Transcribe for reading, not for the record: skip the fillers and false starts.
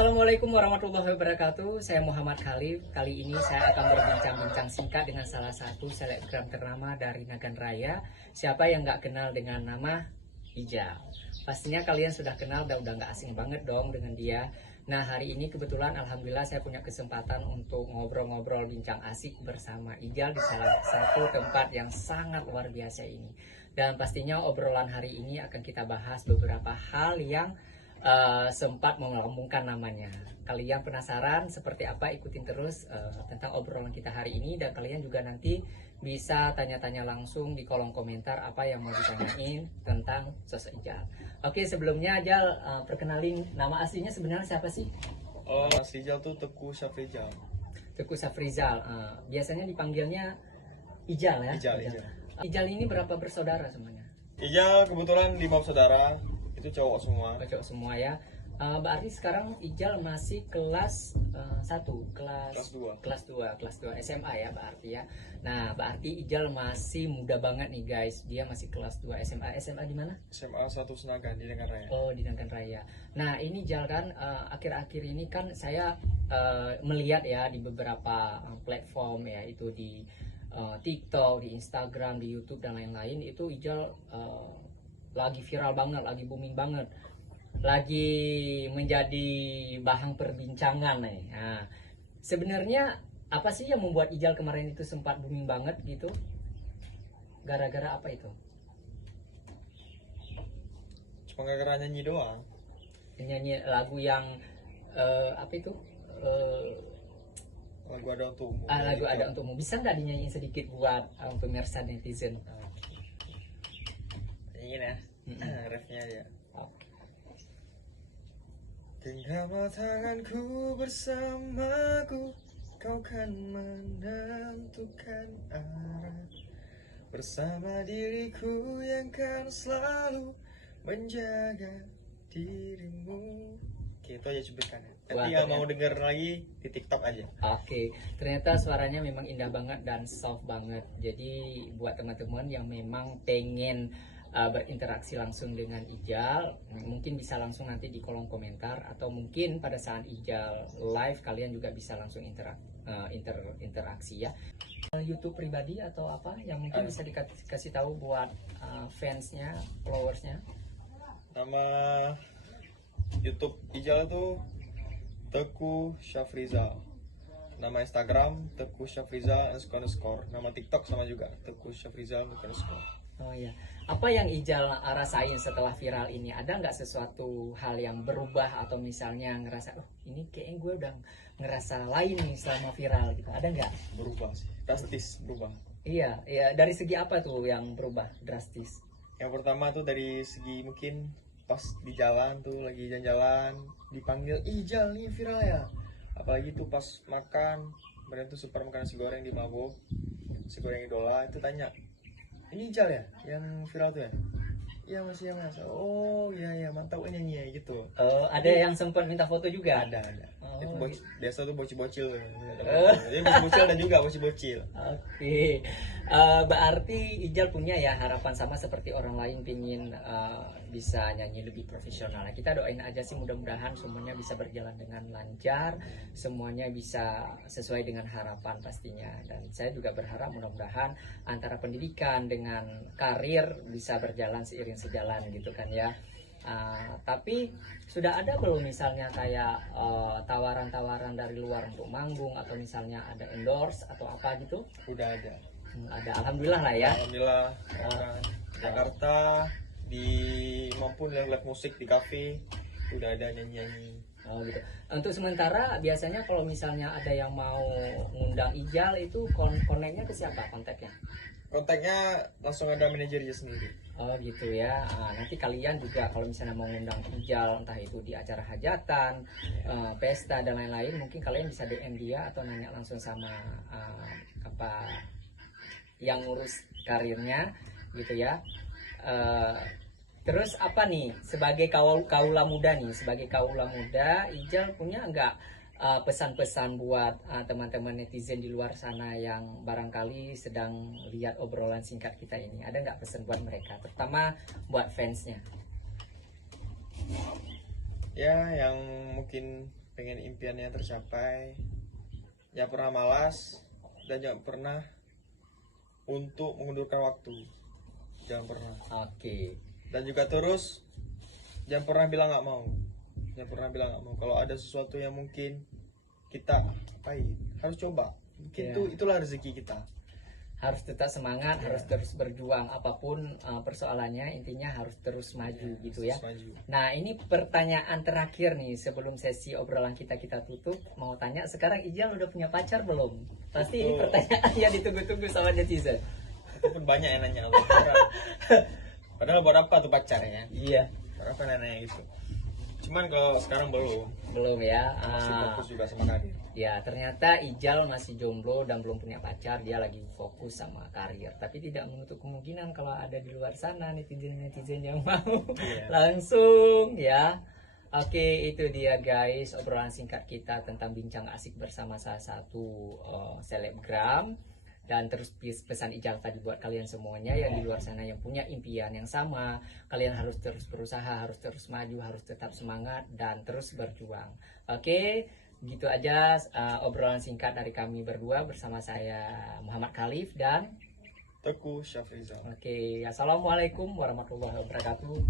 Assalamualaikum warahmatullahi wabarakatuh. Saya Muhammad Khalif. Kali ini saya akan berbincang-bincang singkat dengan salah satu selebgram ternama dari Nagan Raya. Siapa yang nggak kenal dengan nama Ijal? Pastinya kalian sudah kenal dan udah nggak asing banget dong dengan dia. Nah, hari ini kebetulan alhamdulillah saya punya kesempatan untuk ngobrol-ngobrol bincang asik bersama Ijal di salah satu tempat yang sangat luar biasa ini. Dan pastinya obrolan hari ini akan kita bahas beberapa hal yang sempat melambungkan namanya. Kalian penasaran seperti apa? Ikutin terus tentang obrolan kita hari ini, dan kalian juga nanti bisa tanya-tanya langsung di kolom komentar apa yang mau ditanyain tentang sosok Ijal. Oke, sebelumnya Ijal, perkenalin nama aslinya sebenarnya siapa sih? Oh, Mas Rijal tuh Teguh Syafrizal. Teguh Syafrizal. Biasanya dipanggilnya Ijal ya? Ijal. Ijal ini berapa bersaudara semuanya? Ijal kebetulan 5 bersaudara, itu cowok semua. Cowok semua ya. Berarti sekarang Ijal masih kelas 1, kelas 2 SMA ya berarti ya. Nah, berarti Ijal masih muda banget nih guys. Dia masih kelas 2 SMA. SMA di mana? SMA 1 Senagan di Nagan Raya. Oh, di Nagan Raya. Nah, ini Ijal kan akhir-akhir ini kan saya melihat ya di beberapa platform ya, itu di TikTok, di Instagram, di YouTube dan lain-lain, itu Ijal lagi viral banget, lagi booming banget, lagi menjadi bahan perbincangan nih. Nah, sebenarnya apa sih yang membuat Ijal kemarin itu sempat booming banget gitu? Gara-gara apa itu? Cuma gara-gara nyanyi doang. Nyanyi lagu yang apa itu? Lagu Ada Untukmu. Lagu Ada Untukmu. Bisa nggak dinyanyiin sedikit buat pemirsa netizen? Ingin ya? Refnya aja. Genggamlah tanganku bersamaku, kau kan menentukan arah, bersama diriku yang kan selalu menjaga dirimu. Oke, itu aja cuplikannya. Nanti yang mau denger lagi di TikTok aja. Oke, ternyata suaranya memang indah banget dan soft banget. Jadi buat teman-teman yang memang pengen berinteraksi langsung dengan Ijal, mungkin bisa langsung nanti di kolom komentar, atau mungkin pada saat Ijal live kalian juga bisa langsung interaksi ya. YouTube pribadi atau apa yang mungkin bisa dikasih tahu buat fansnya, followersnya? Nama YouTube Ijal itu Teguh Syafrizal. Nama Instagram Teguh Syafrizal __. Nama TikTok sama juga Teguh Syafrizal __. Oh ya, apa yang Ijal rasain setelah viral ini? Ada nggak sesuatu hal yang berubah, atau misalnya ngerasa, oh ini kayaknya gue udah ngerasa lain nih selama viral gitu? Ada nggak? Berubah sih, drastis berubah. Iya. Dari segi apa tuh yang berubah drastis? Yang pertama tuh dari segi mungkin pas di jalan tuh lagi jalan-jalan dipanggil Ijal nih viral ya. Apalagi tuh pas makan, kemarin tuh super makan nasi goreng di Mabok, nasi goreng idola, itu tanya, ini Ijal ya yang viral tuh ya? Iya mas, ya mas. Oh iya mantap nyanyi ya gitu. Ada yang sempat minta foto juga? Ada. Oh, Itu gitu. biasa tuh bocil-bocil. Jadi bocil-bocil dan juga bocil-bocil. Oke. Berarti Ijal punya ya harapan sama seperti orang lain, pingin bisa nyanyi lebih profesional. Kita doain aja sih, mudah-mudahan semuanya bisa berjalan dengan lancar, semuanya bisa sesuai dengan harapan pastinya. Dan saya juga berharap mudah-mudahan antara pendidikan dengan karir bisa berjalan seiring sejalan gitu kan ya. Tapi sudah ada belum misalnya kayak tawaran-tawaran dari luar untuk manggung, atau misalnya ada endorse atau apa gitu? Udah ada. Ada, alhamdulillah lah ya. Alhamdulillah. Jakarta di maupun live musik di kafe udah ada nyanyi-nyanyi. Oh gitu. Untuk sementara biasanya kalau misalnya ada yang mau ngundang Ijal itu koneknya ke siapa kontaknya? Kontaknya langsung ada manajernya sendiri. Oh gitu ya. Nanti kalian juga kalau misalnya mau ngundang Ijal, entah itu di acara hajatan, pesta dan lain-lain, mungkin kalian bisa DM dia atau nanya langsung sama apa yang ngurus karirnya gitu ya. Terus apa nih, sebagai kaula muda nih, Ijal punya nggak pesan-pesan buat teman-teman netizen di luar sana yang barangkali sedang lihat obrolan singkat kita ini? Ada nggak pesan buat mereka, terutama buat fansnya? Ya, yang mungkin pengen impiannya tercapai, jangan pernah malas, dan jangan pernah untuk mengundurkan waktu, jangan pernah. Oke. Dan juga terus jangan pernah bilang nggak mau, jangan pernah bilang nggak mau. Kalau ada sesuatu yang mungkin kita harus coba, mungkin Iya. itulah rezeki kita. Harus tetap semangat, Iya. harus terus berjuang apapun persoalannya, intinya harus terus maju gitu ya. Terus maju. Nah, ini pertanyaan terakhir nih sebelum sesi obrolan kita tutup. Mau tanya, sekarang Ijal udah punya pacar belum? Pasti ini Betul. pertanyaan yang ditunggu-tunggu sama netizen. Ataupun banyak yang nanya sama orang. Padahal buat apa tuh pacar ya? Iya, Buat apa nanya gitu? Cuman kalau sekarang belum ya. masih fokus juga sama karir. Ya, ternyata Ijal masih jomblo dan belum punya pacar. Dia lagi fokus sama karir. Tapi tidak menutup kemungkinan kalau ada di luar sana netizen-netizen yang mau Iya. langsung ya. Oke, itu dia guys obrolan singkat kita tentang bincang asik bersama salah satu selebgram. Dan terus pesan Ijal tadi buat kalian semuanya yang di luar sana yang punya impian yang sama, kalian harus terus berusaha, harus terus maju, harus tetap semangat dan terus berjuang. Oke, gitu aja obrolan singkat dari kami berdua bersama saya Muhammad Khalif dan Teguh Syafrizal. oke, assalamualaikum warahmatullahi wabarakatuh.